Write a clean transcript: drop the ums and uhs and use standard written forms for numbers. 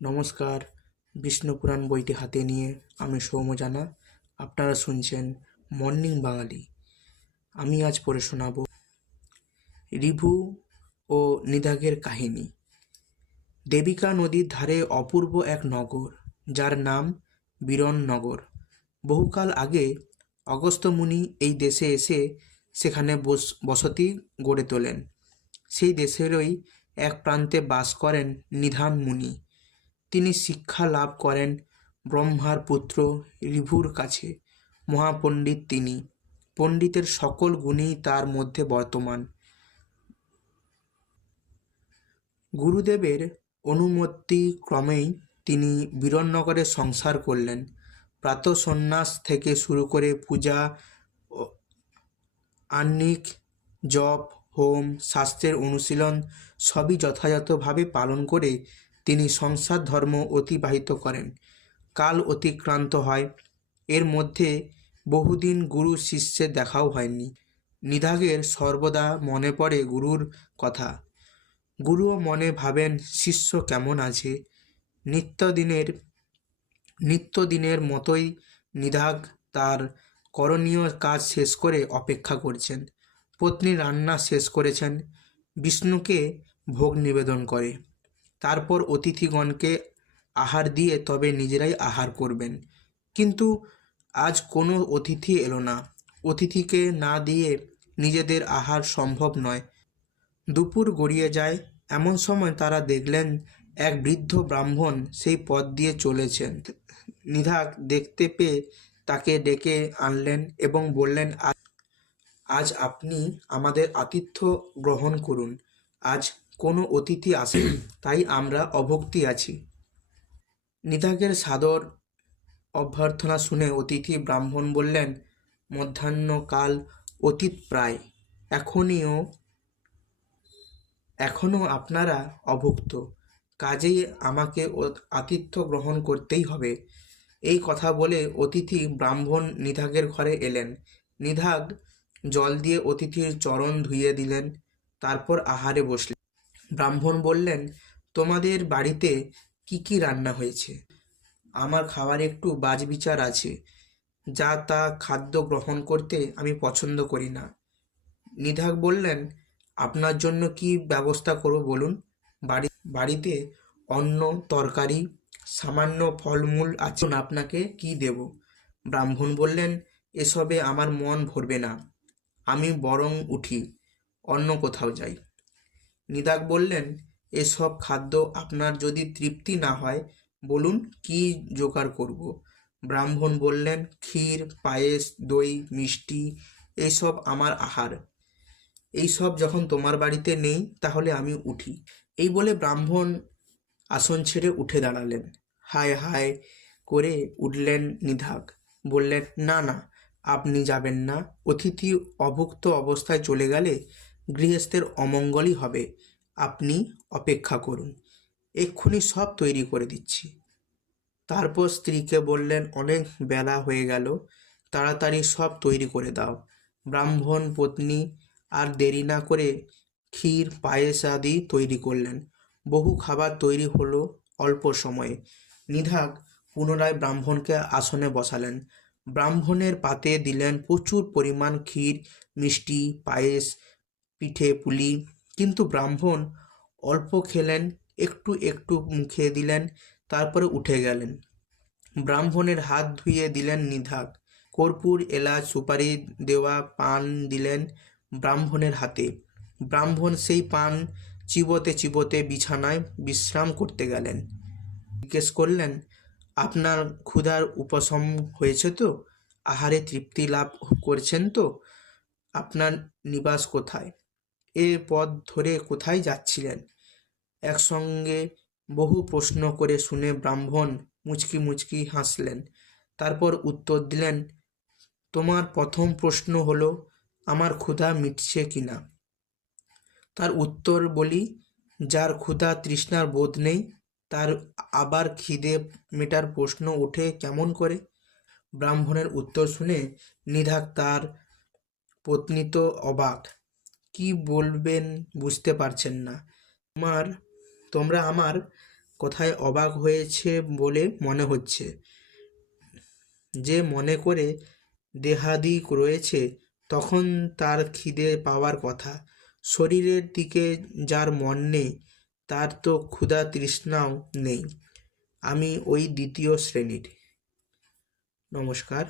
নমস্কার। বিষ্ণু পুরাণ বইটি হাতে নিয়ে আমি সৌম্য জানা। আপনারা শুনছেন মর্নিং বাঙালি। আমি আজ পড়ে শোনাব রিভু ও নিদাঘের কাহিনী। দেবিকা নদীর ধারে অপূর্ব এক নগর, যার নাম বীরননগর। বহুকাল আগে অগস্ত্য মুনি এই দেশে এসে সেখানে বসতি গড়ে তোলেন। সেই দেশেরই এক প্রান্তে বাস করেন নিধান মুনি। তিনি শিক্ষা লাভ করেন ব্রহ্মার পুত্র রিভুর কাছে। মহাপণ্ডিত তিনি, পণ্ডিতের সকল গুণেই তার মধ্যে বর্তমান। গুরুদেবের অনুমতি ক্রমেই তিনি বীরনগরে সংসার করলেন। প্রাতঃসন্ন্যাস থেকে শুরু করে পূজা, আহ্নিক, জপ, হোম, শাস্ত্রের অনুশীলন সবই যথাযথভাবে পালন করে তিনি সংসার ধর্ম অতিবাহিত করেন। কাল অতিক্রান্ত হয়, এর মধ্যে বহুদিন গুরু শিষ্যের দেখাও হয়নি। নিদাঘের সর্বদা মনে পড়ে গুরুর কথা। গুরুও মনে ভাবেন শিষ্য কেমন আছে। নিত্যদিনের মতোই নিদাঘ তার করণীয় কাজ শেষ করে অপেক্ষা করছেন। পত্নী রান্না শেষ করেছেন, বিষ্ণুকে ভোগ নিবেদন করে তারপর অতিথিগণকে আহার দিয়ে তবে নিজেরাই আহার করবেন। কিন্তু আজ কোনো অতিথি এলো না। অতিথিকে না দিয়ে নিজেদের আহার সম্ভব নয়। দুপুর গড়িয়ে যায়, এমন সময় তারা দেখলেন এক বৃদ্ধ ব্রাহ্মণ সেই পথ দিয়ে চলেছেন। নিদাঘ দেখতে পেয়ে তাকে ডেকে আনলেন এবং বললেন, আজ আপনি আমাদের আতিথ্য গ্রহণ করুন। আজ কোনো অতিথি আসেনি, তাই আমরা অভুক্তি আছি। নিদাঘের সাদর অভ্যর্থনা শুনে অতিথি ব্রাহ্মণ বললেন, মধ্যাহ্নকাল অতীত প্রায়, এখনও আপনারা অভুক্ত, কাজেই আমাকে আতিথ্য গ্রহণ করতেই হবে। এই কথা বলে অতিথি ব্রাহ্মণ নিদাঘের ঘরে এলেন। নিদাঘ জল দিয়ে অতিথির চরণ ধুইয়ে দিলেন, তারপর আহারে বসলেন। ব্রাহ্মণ বললেন, তোমাদের বাড়িতে কি কি রান্না হয়েছে? আমার খাবার একটু বাজবিচার আছে, যা তা খাদ্য গ্রহণ করতে আমি পছন্দ করি না। নিদাঘ বললেন, আপনার জন্য কি ব্যবস্থা করব বলুন। বাড়িতে অন্ন, তরকারি, সামান্য ফলমূল আছে, আপনাকে কি দেব? ব্রাহ্মণ বললেন, এসবে আমার মন ভরবে না, আমি বরং উঠি, অন্য কোথাও যাই। নিদাঘ বললেন, এসব খাদ্য আপনার যদি তৃপ্তি না হয় বলুন, কি জোগাড় করব? ব্রাহ্মণ বললেন, ক্ষীর, পায়েস, দই, মিষ্টি, এইসব আমার আহার। এইসব যখন তোমার বাড়িতে নেই তাহলে আমি উঠি। এই বলে ব্রাহ্মণ আসন ছেড়ে উঠে দাঁড়ালেন। হায় হায় করে উঠলেন নিদাঘ। বললেন, না না, আপনি যাবেন না। অতিথি অভুক্ত অবস্থায় চলে গেলে গৃহস্থের অমঙ্গলই হবে। আপনি অপেক্ষা করুন, এক্ষুনি সব তৈরি করে দিচ্ছি। তারপর স্ত্রীকে বললেন, অনেক বেলা হয়ে গেল, তাড়াতাড়ি সব তৈরি করে দাও। ব্রাহ্মণ পত্নী আর দেরি না করে ক্ষীর, পায়েস আদি তৈরি করলেন। বহু খাবার তৈরি হলো অল্প সময়ে। নিদাঘ পুনরায় ব্রাহ্মণকে আসনে বসালেন। ব্রাহ্মণের পাতে দিলেন প্রচুর পরিমাণ ক্ষীর, মিষ্টি, পায়েস, পিঠে পুলি। কিন্তু ব্রাহ্মণ অল্প খেলেন, একটু একটু মুখে দিলেন, তারপরে উঠে গেলেন। ব্রাহ্মণের হাত ধুইয়ে দিলেন নিদাঘ। কর্পূর, এলাচ, সুপারি দেওয়া পান দিলেন ব্রাহ্মণের হাতে। ব্রাহ্মণ সেই পান চিবোতে চিবোতে বিছানায় বিশ্রাম করতে গেলেন। জিজ্ঞেস করলেন, আপনার ক্ষুধার উপশম হয়েছে তো? আহারে তৃপ্তি লাভ করছেন তো? আপনার নিবাস কোথায়? এ পথ ধরে কোথায় যাচ্ছিলেন? একসঙ্গে বহু প্রশ্ন করে শুনে ব্রাহ্মণ মুচকি মুচকি হাসলেন। তারপর উত্তর দিলেন, তোমার প্রথম প্রশ্ন হলো আমার ক্ষুধা মিটছে কিনা। তার উত্তর বলি, যার ক্ষুধা তৃষ্ণার বোধ নেই তার আবার খিদে মেটার প্রশ্ন ওঠে কেমন করে? ব্রাহ্মণের উত্তর শুনে নিদাঘ তার পত্নী তো অবাক। কি বলবেন বুঝতে পারছেন না। তোমরা আমার কথায় অবাক হয়েছে বলে মনে হচ্ছে। যে মনে করে দেহাদি রয়েছে, তখন তার খিদে পাওয়ার কথা। শরীরের দিকে যার মন নেই, তার তো ক্ষুধা তৃষ্ণাও নেই। আমি ওই দ্বিতীয় শ্রেণীর। নমস্কার।